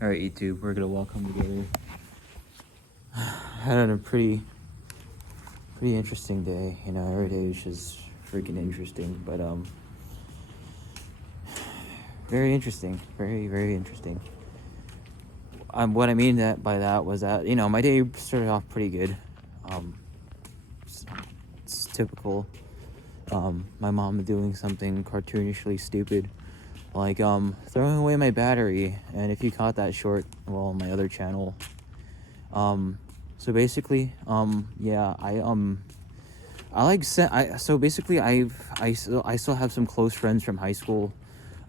All right, YouTube, we're gonna walk home together. Had a pretty interesting day. You know, every day is just freaking interesting, but very interesting, very interesting. What I mean by that was that my day started off pretty good. It's typical. My mom doing something cartoonishly stupid, like throwing away my battery. And if you caught that short, well, on my other channel, so basically, yeah, I still have some close friends from high school.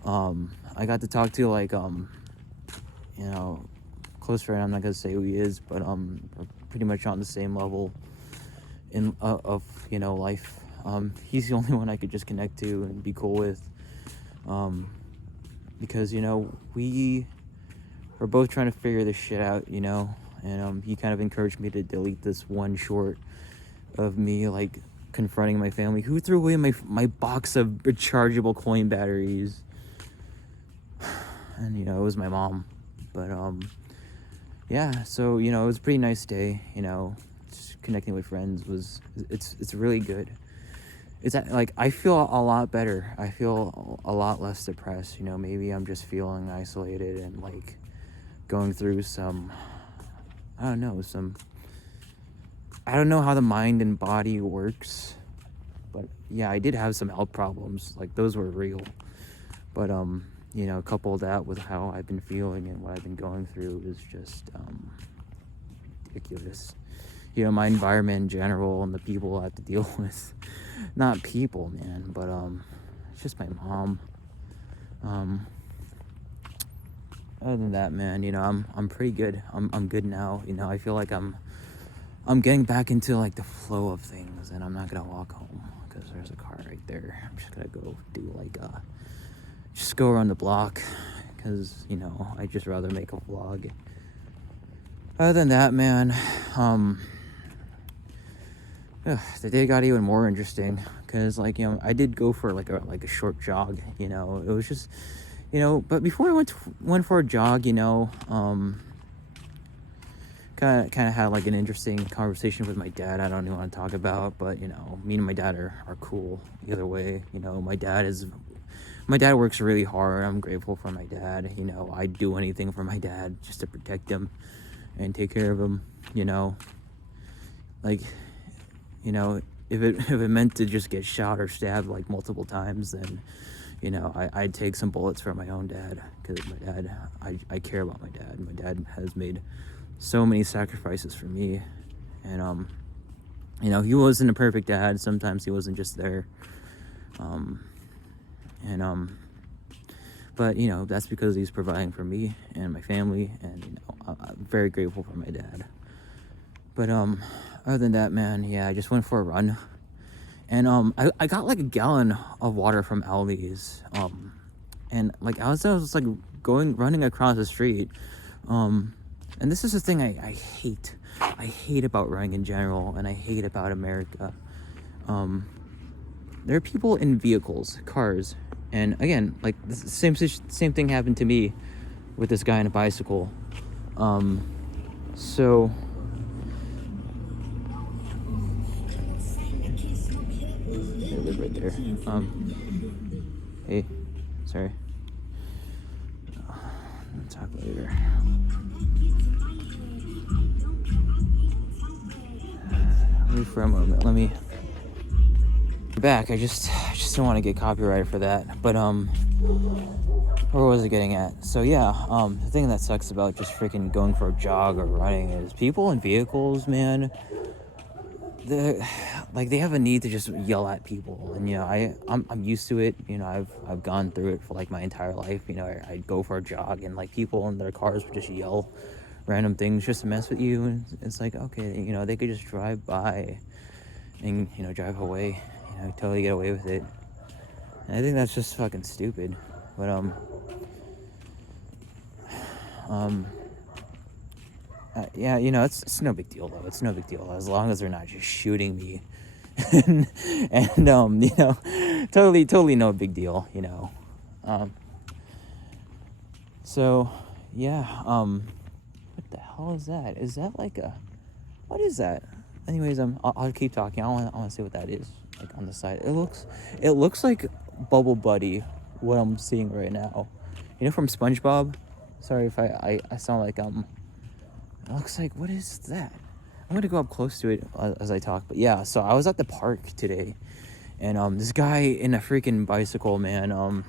I got to talk to close friend. I'm not gonna say who he is, but we're pretty much on the same level of life. He's the only one I could just connect to and be cool with, because we are both trying to figure this shit out, and he kind of encouraged me to delete this one short of me like confronting my family who threw away my box of rechargeable coin batteries. And it was my mom. But yeah, so it was a pretty nice day. Just connecting with friends it's really good. It's like I feel a lot better. I feel a lot less depressed. Maybe I'm just feeling isolated and like going through some, I don't know how the mind and body works, but yeah, I did have some health problems. Like, those were real. But couple that with how I've been feeling and what I've been going through is just ridiculous. My environment in general and the people I have to deal with. Not people, man, but it's just my mom. Other than that, man, I'm pretty good. I'm good now. I feel like I'm getting back into like the flow of things, and I'm not gonna walk home because there's a car right there. I'm just gonna go do just go around the block, because I'd just rather make a vlog. Other than that, man, the day got even more interesting because I did go for like a short jog. It was just but before I went for a jog, kind of had like an interesting conversation with my dad. I don't even want to talk about, but me and my dad are cool either way. My dad works really hard. I'm grateful for my dad. I'd do anything for my dad just to protect him and take care of him. If it meant to just get shot or stabbed like multiple times, then I'd take some bullets for my own dad, because my dad, I care about my dad. My dad has made so many sacrifices for me, and he wasn't a perfect dad. Sometimes he wasn't just there, but that's because he's providing for me and my family, and I'm very grateful for my dad. But other than that, man, yeah, I just went for a run, and I got like a gallon of water from Aldi's, and like I was like running across the street, and this is the thing I hate about running in general, and I hate about America. There are people in vehicles, cars, and again, like the same thing happened to me with this guy on a bicycle. So they live right there. Hey, sorry. We'll talk later. Wait for a moment. Let me back. I just don't want to get copyrighted for that. But where was I getting at? So yeah, the thing that sucks about just freaking going for a jog or running is people in vehicles, man. They have a need to just yell at people, and I'm used to it. I've gone through it for like my entire life. I'd go for a jog, and like people in their cars would just yell random things just to mess with you, and it's like, okay, they could just drive by and drive away, totally get away with it. And I think that's just fucking stupid. But yeah, it's no big deal though. It's no big deal as long as they're not just shooting me, and totally no big deal. So yeah, what the hell is that? Is that like a, what is that? Anyways, I'll keep talking. I want to see what that is, like on the side. It looks like Bubble Buddy, what I'm seeing right now. You know, from SpongeBob? Sorry if I sound like, it looks like, what is that? I'm gonna go up close to it as I talk. But yeah, so I was at the park today, and this guy in a freaking bicycle, man,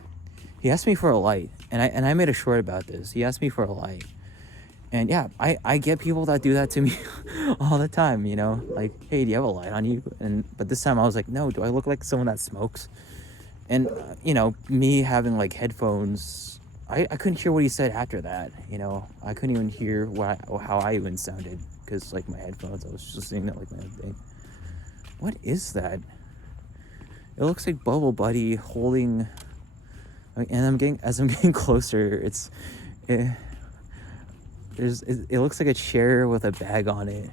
he asked me for a light, and I made a short about this. He asked me for a light. And yeah, I get people that do that to me all the time, you know, like, hey, do you have a light on you? But this time I was like, no, do I look like someone that smokes? And you know, me having like headphones, I couldn't hear what he said after that. You know, I couldn't even hear how I even sounded because like my headphones, I was just listening to like my own thing. What is that? It looks like Bubble Buddy holding, and as I'm getting closer, it looks like a chair with a bag on it.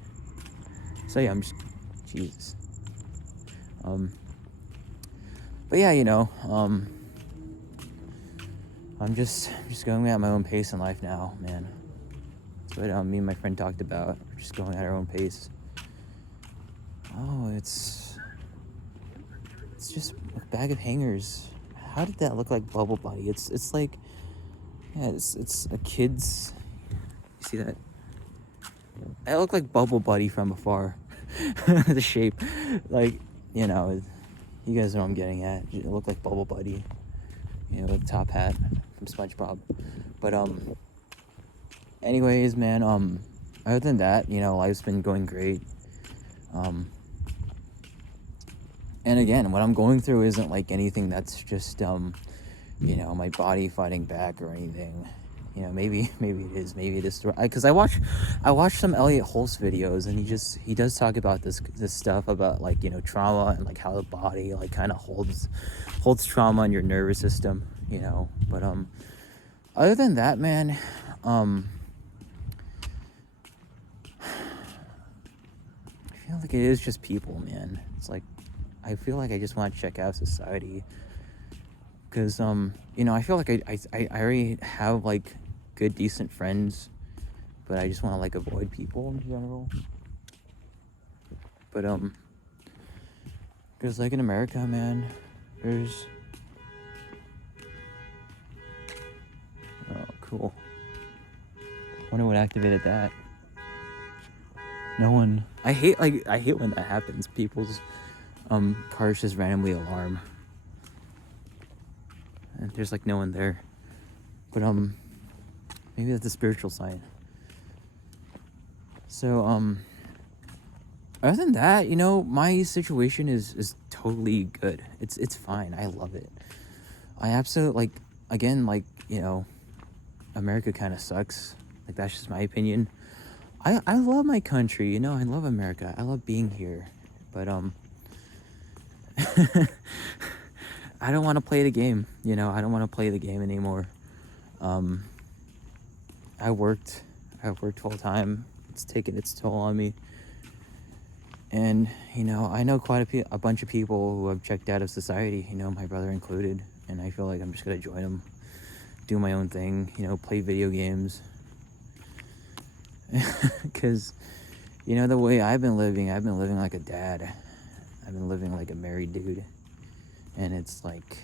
So yeah, Jesus. But yeah, you know, I'm just going at my own pace in life now, man. That's what me and my friend talked about. We're just going at our own pace. Oh, it's just a bag of hangers. How did that look like Bubble Buddy? It's like, yeah, it's a kid's. You see that? I look like Bubble Buddy from afar. The shape, like, you know, you guys know what I'm getting at. It looked like Bubble Buddy, you know, with the top hat from SpongeBob. But anyways, man, other than that, you know, life's been going great. And again, what I'm going through isn't like anything that's just you know, my body fighting back or anything. You know, maybe it is, because I watched some Elliot Hulse videos, and he does talk about this stuff about, like, you know, trauma and like how the body like kind of holds trauma in your nervous system, you know. But other than that, man, I feel like it is just people, man. It's like, I feel like I just want to check out society, because you know, I feel like I already have like good, decent friends, but I just want to like avoid people in general. But because like in America, man, there's, oh, cool. Wonder what activated that. No one. I hate when that happens. People's cars just randomly alarm, and there's like no one there. But maybe that's a spiritual sign. So other than that, you know, my situation is totally good. It's fine. I love it. I absolutely, like, again, like, you know, America kind of sucks. Like, that's just my opinion. I love my country, you know. I love America. I love being here. But I don't want to play the game, you know. I don't want to play the game anymore. I worked full time. It's taken its toll on me. And, you know, I know quite a bunch of people who have checked out of society, you know, my brother included. And I feel like I'm just going to join them, do my own thing, you know, play video games. Because, you know, the way I've been living like a dad. I've been living like a married dude. And it's like,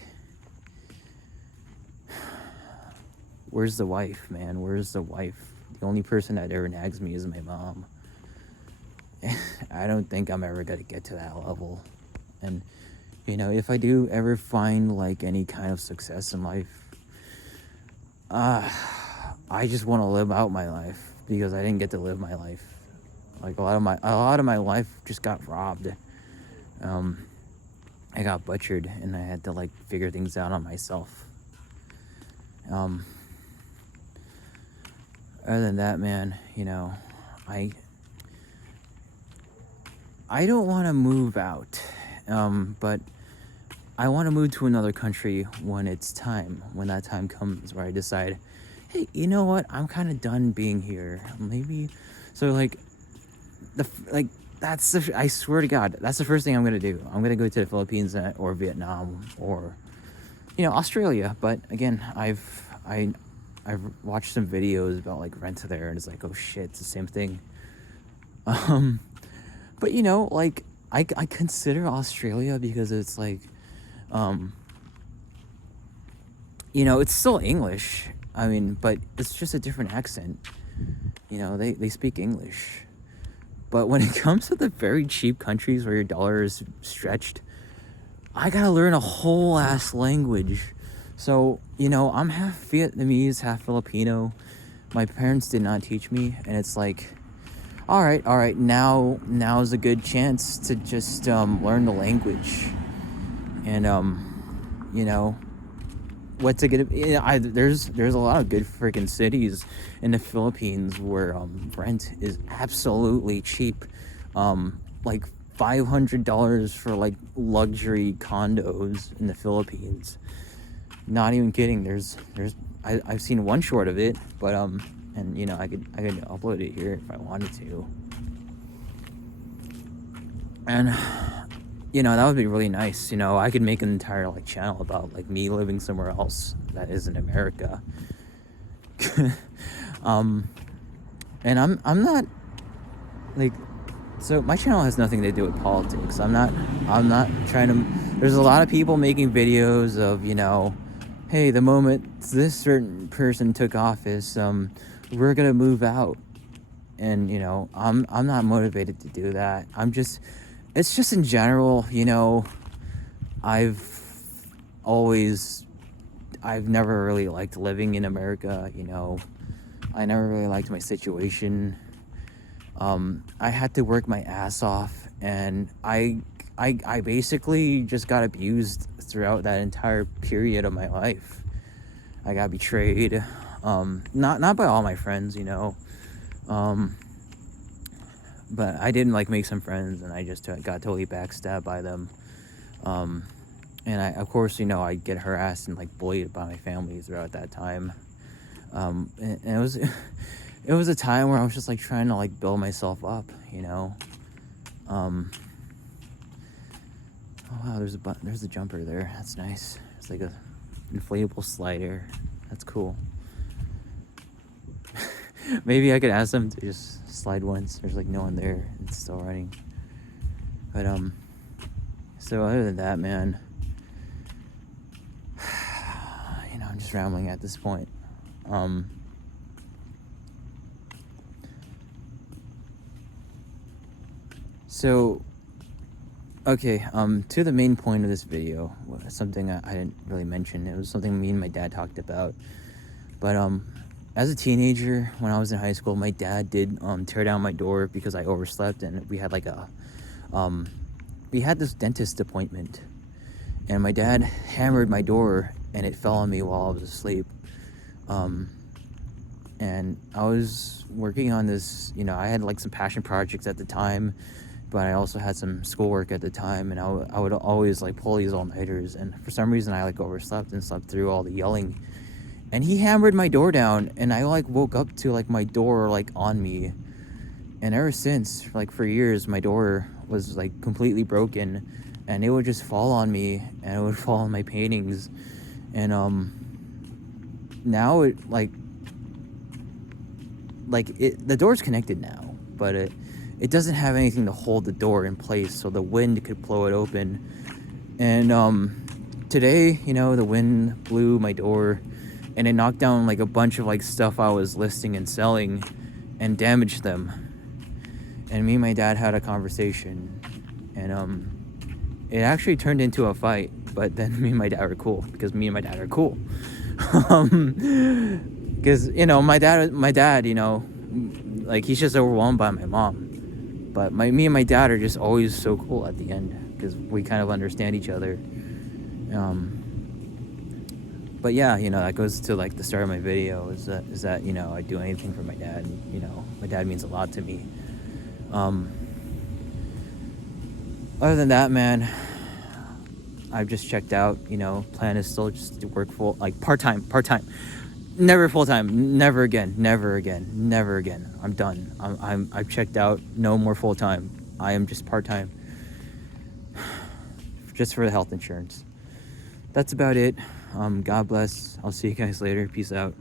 where's the wife, man? Where's the wife? The only person that ever nags me is my mom. I don't think I'm ever going to get to that level. And, you know, if I do ever find like any kind of success in life, I just want to live out my life, because I didn't get to live my life. Like, a lot of my life just got robbed. I got butchered, and I had to like figure things out on myself. Other than that, man, you know, I don't want to move out, but I want to move to another country when it's time, when that time comes, where I decide, hey, you know what, I'm kind of done being here. Maybe, so like, I swear to God, that's the first thing I'm gonna do. I'm gonna go to the Philippines or Vietnam or, you know, Australia. But again, I've watched some videos about like rent there, and it's like, oh shit, it's the same thing. But you know, like I consider Australia because it's like, you know, it's still English. I mean, but it's just a different accent. You know, they speak English. But when it comes to the very cheap countries where your dollar is stretched, I gotta learn a whole ass language. So, you know, I'm half Vietnamese, half Filipino. My parents did not teach me, and it's like, all right, now's a good chance to just learn the language. And you know, what's it gonna be? There's a lot of good freaking cities in the Philippines where rent is absolutely cheap. Like $500 for like luxury condos in the Philippines. Not even kidding. I've seen one short of it, but and you know, I could upload it here if I wanted to. And you know, that would be really nice. You know, I could make an entire like channel about like me living somewhere else that isn't America. And I'm not like, so my channel has nothing to do with politics. I'm not trying to. There's a lot of people making videos of, you know, hey, the moment this certain person took office, we're gonna move out, and you know, I'm not motivated to do that. It's just in general, you know, I've never really liked living in America. You know, I never really liked my situation. I had to work my ass off, and I basically just got abused throughout that entire period of my life. I got betrayed, not by all my friends, you know, but I didn't like make some friends, and I just got totally backstabbed by them. And I, of course, you know, I get harassed and like bullied by my family throughout that time. And it was a time where I was just like trying to like build myself up, you know. Oh wow, there's a jumper there. That's nice. It's like a inflatable slider. That's cool. Maybe I could ask them to just slide once. There's like no one there. It's still running. But so other than that, man, you know, I'm just rambling at this point. So, okay, to the main point of this video, something I didn't really mention. It was something me and my dad talked about. But as a teenager, when I was in high school, my dad did tear down my door because I overslept, and we had like we had this dentist appointment, and my dad hammered my door, and it fell on me while I was asleep. And I was working on this, you know, I had like some passion projects at the time, but I also had some schoolwork at the time, and I would always like pull these all-nighters, and for some reason I like overslept and slept through all the yelling, and he hammered my door down, and I like woke up to like my door like on me, and ever since, like for years, my door was like completely broken, and it would just fall on me, and it would fall on my paintings, and now it the door's connected now, but it doesn't have anything to hold the door in place, so the wind could blow it open. And today, you know, the wind blew my door, and it knocked down like a bunch of like stuff I was listing and selling, and damaged them. And me and my dad had a conversation, and it actually turned into a fight. But then me and my dad are cool, because me and my dad are cool. Because you know, my dad, you know, like he's just overwhelmed by my mom. But me and my dad are just always so cool at the end, because we kind of understand each other. But yeah, you know, that goes to like the start of my video, is that you know, I'd do anything for my dad. And, you know, my dad means a lot to me. Other than that, man, I've just checked out. You know, plan is still just to work part-time. Never full-time. Never again. I'm done. I've checked out. No more full-time. I am just part-time. Just for the health insurance. That's about it. God bless. I'll see you guys later. Peace out.